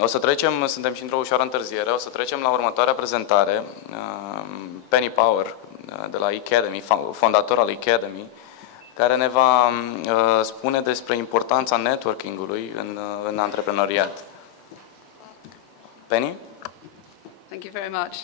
O să trecem, suntem și într-o ușoară întârziere, o să trecem la următoarea prezentare. Penny Power, de la Academy, fondator al Academy, care ne va spune despre importanța networking-ului în antreprenoriat. Penny? Thank you very much.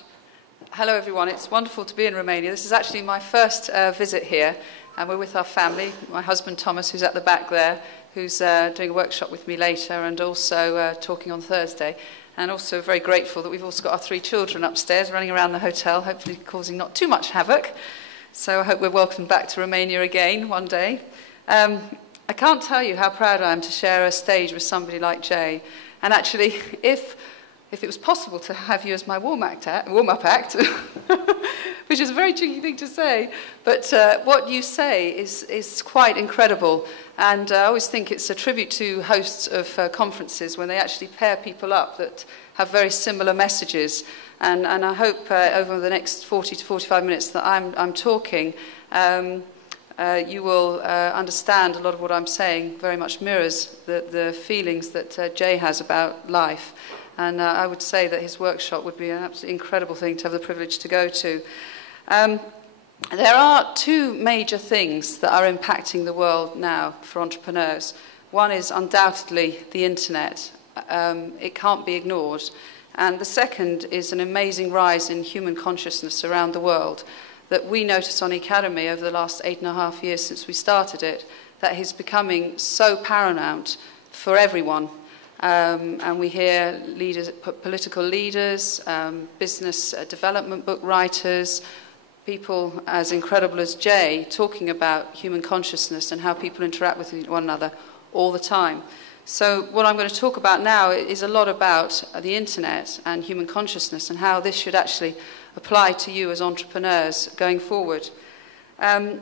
Hello everyone, it's wonderful to be in Romania. This is actually my first visit here, and we're with our family, my husband Thomas, who's at the back there, who's doing a workshop with me later, and also talking on Thursday. And also very grateful that we've also got our 3 children upstairs running around the hotel, hopefully causing not too much havoc. So I hope we're welcomed back to Romania again one day. I can't tell you how proud I am to share a stage with somebody like Jay. And actually, if it was possible to have you as my warm-up act, which is a very tricky thing to say, but what you say is quite incredible. And I always think it's a tribute to hosts of conferences when they actually pair people up that have very similar messages. And I hope over the next 40 to 45 minutes that I'm talking, you will understand a lot of what I'm saying very much mirrors the feelings that Jay has about life. And I would say that his workshop would be an absolutely incredible thing to have the privilege to go to. There are 2 major things that are impacting the world now for entrepreneurs. One is undoubtedly the internet. It can't be ignored. And the second is an amazing rise in human consciousness around the world that we notice on Academy over the last 8.5 years since we started it, that is becoming so paramount for everyone. And we hear leaders, political leaders, business development book writers, people as incredible as Jay talking about human consciousness and how people interact with one another all the time. So what I'm going to talk about now is a lot about the internet and human consciousness and how this should actually apply to you as entrepreneurs going forward. And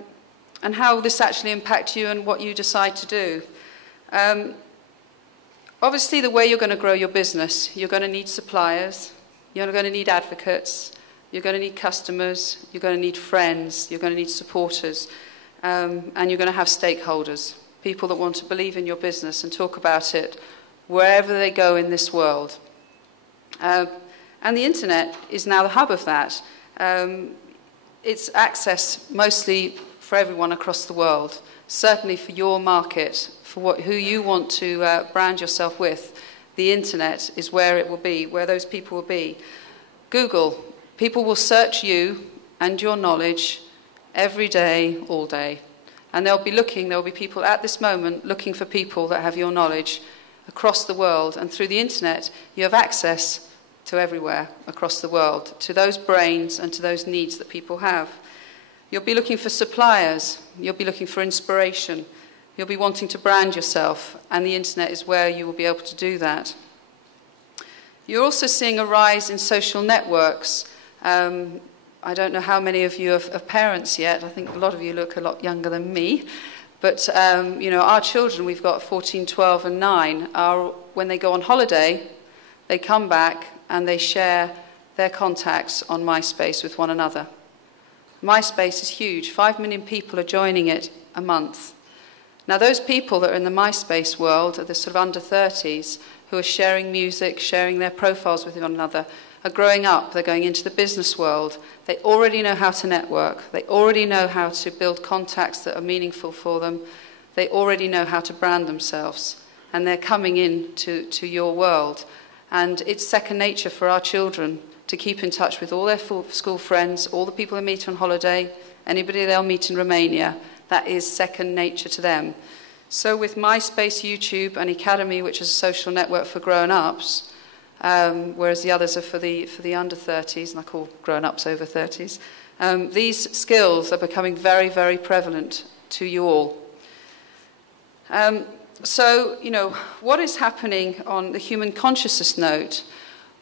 how this actually impacts you and what you decide to do. Obviously, the way you're going to grow your business, you're going to need suppliers, you're going to need advocates, you're going to need customers, you're going to need friends, you're going to need supporters, and you're going to have stakeholders, people that want to believe in your business and talk about it wherever they go in this world. And the internet is now the hub of that. It's access mostly for everyone across the world, certainly for your market, for who you want to brand yourself with. The internet is where it will be, where those people will be. Google, people will search you and your knowledge every day, all day. And there will be people at this moment looking for people that have your knowledge across the world. And through the internet, you have access to everywhere across the world, to those brains and to those needs that people have. You'll be looking for suppliers. You'll be looking for inspiration. You'll be wanting to brand yourself, and the internet is where you will be able to do that. You're also seeing a rise in social networks. I don't know how many of you are parents yet. I think a lot of you look a lot younger than me. But, you know, our children, we've got 14, 12 and 9, when they go on holiday, they come back and they share their contacts on MySpace with one another. MySpace is huge. 5 million people are joining it a month. Now, those people that are in the MySpace world are the sort of under 30s who are sharing music, sharing their profiles with one another, are growing up, they're going into the business world. They already know how to network. They already know how to build contacts that are meaningful for them. They already know how to brand themselves. And they're coming into your world. And it's second nature for our children to keep in touch with all their school friends, all the people they meet on holiday, anybody they'll meet in Romania. That is second nature to them. So with MySpace, YouTube, and Academy, which is a social network for grown-ups, whereas the others are for the under 30s, and I call grown-ups over 30s, these skills are becoming very, very prevalent to you all. So, you know, what is happening on the human consciousness note?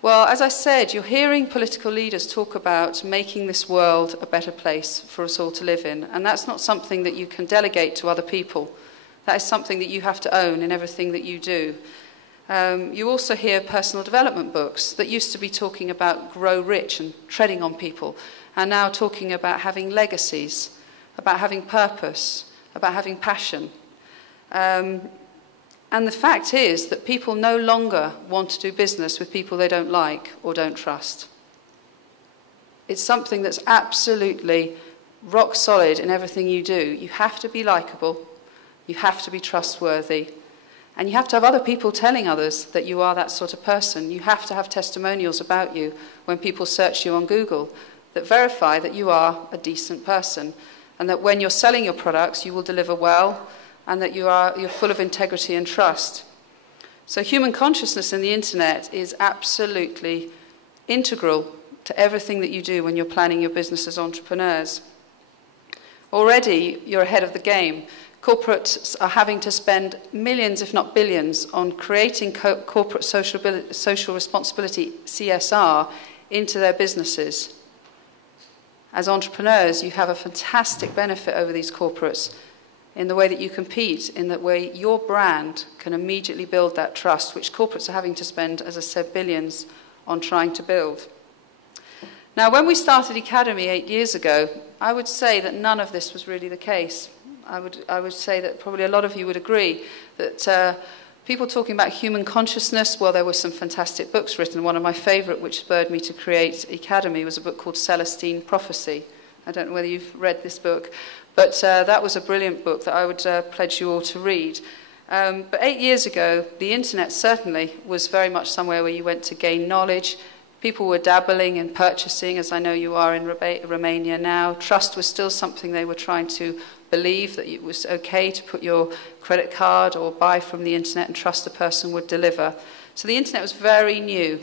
Well, as I said, you're hearing political leaders talk about making this world a better place for us all to live in. And that's not something that you can delegate to other people. That is something that you have to own in everything that you do. You also hear personal development books that used to be talking about grow rich and treading on people, and now talking about having legacies, about having purpose, about having passion. And And the fact is that people no longer want to do business with people they don't like or don't trust. It's something that's absolutely rock solid in everything you do. You have to be likable, you have to be trustworthy, and you have to have other people telling others that you are that sort of person. You have to have testimonials about you when people search you on Google that verify that you are a decent person, and that when you're selling your products, you will deliver well, and that you're full of integrity and trust. So human consciousness in the internet is absolutely integral to everything that you do when you're planning your business as entrepreneurs. Already, you're ahead of the game. Corporates are having to spend millions, if not billions, on creating corporate social responsibility, CSR, into their businesses. As entrepreneurs, you have a fantastic benefit over these corporates in the way that you compete, in the way your brand can immediately build that trust, which corporates are having to spend, as I said, billions on trying to build. Now, when we started Academy 8 years ago, I would say that none of this was really the case. I would say that probably a lot of you would agree that people talking about human consciousness, well, there were some fantastic books written. One of my favourite, which spurred me to create Academy, was a book called Celestine Prophecy. I don't know whether you've read this book, but that was a brilliant book that I would pledge you all to read. But 8 years ago, the internet certainly was very much somewhere where you went to gain knowledge. People were dabbling in purchasing, as I know you are in Romania now. Trust was still something they were trying to believe, that it was okay to put your credit card or buy from the internet and trust the person would deliver. So the internet was very new.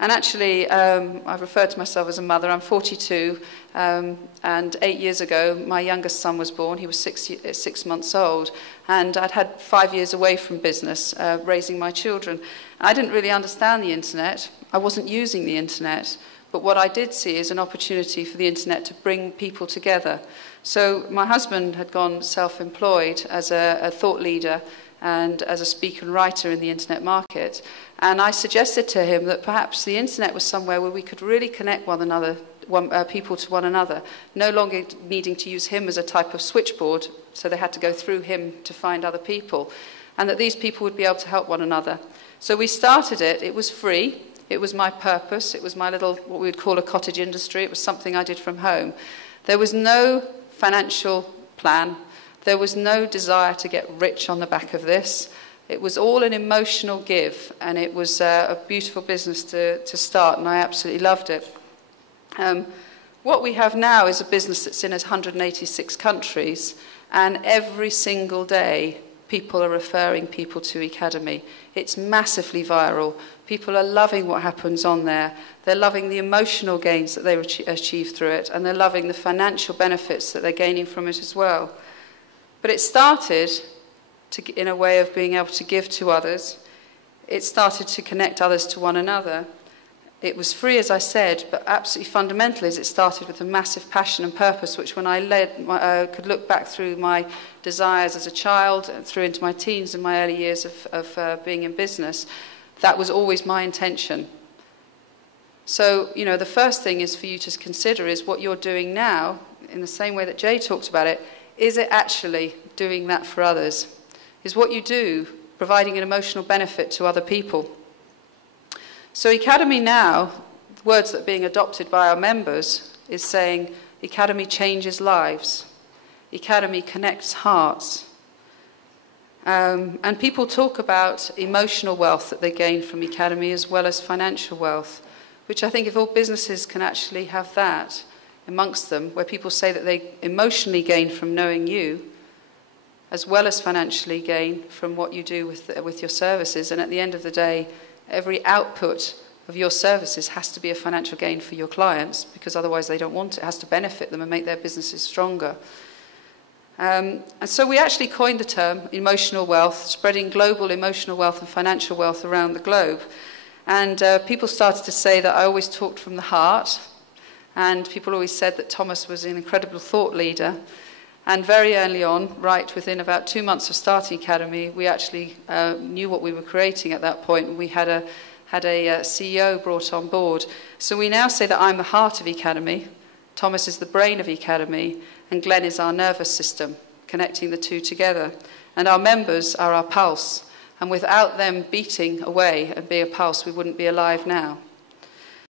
And actually, I've referred to myself as a mother. I'm 42, and 8 years ago, my youngest son was born. He was 6 months old, and I'd had 5 years away from business, raising my children. I didn't really understand the internet. I wasn't using the internet, but what I did see is an opportunity for the internet to bring people together. So my husband had gone self-employed as a thought leader and as a speaker and writer in the internet market. And I suggested to him that perhaps the internet was somewhere where we could really connect people to one another, no longer needing to use him as a type of switchboard, so they had to go through him to find other people, and that these people would be able to help one another. So we started it. It was free. It was my purpose. It was my little, what we would call a cottage industry. It was something I did from home. There was no financial plan. There was no desire to get rich on the back of this. It was all an emotional give, and it was a beautiful business to start, and I absolutely loved it. What we have now is a business that's in 186 countries, and every single day people are referring people to Academy. It's massively viral. People are loving what happens on there. They're loving the emotional gains that they achieve through it, and they're loving the financial benefits that they're gaining from it as well. But it started in a way of being able to give to others. It started to connect others to one another. It was free, as I said, but absolutely fundamental is it started with a massive passion and purpose, which when I could look back through my desires as a child and through into my teens and my early years of being in business, that was always my intention. So, you know, the first thing is for you to consider is what you're doing now, in the same way that Jay talked about it, is it actually doing that for others? Is what you do providing an emotional benefit to other people? So Academy now, words that are being adopted by our members, is saying Academy changes lives. Academy connects hearts. And people talk about emotional wealth that they gain from Academy as well as financial wealth, which I think if all businesses can actually have that amongst them, where people say that they emotionally gain from knowing you, as well as financially gain from what you do with your services. And at the end of the day, every output of your services has to be a financial gain for your clients, because otherwise they don't want it. It has to benefit them and make their businesses stronger. And so we actually coined the term emotional wealth, spreading global emotional wealth and financial wealth around the globe. And people started to say that I always talked from the heart, and people always said that Thomas was an incredible thought leader. And very early on, right within about 2 months of starting Academy, we actually knew what we were creating at that point. We had a CEO brought on board. So we now say that I'm the heart of Academy, Thomas is the brain of Academy, and Glenn is our nervous system, connecting the two together. And our members are our pulse. And without them beating away and being a pulse, we wouldn't be alive now.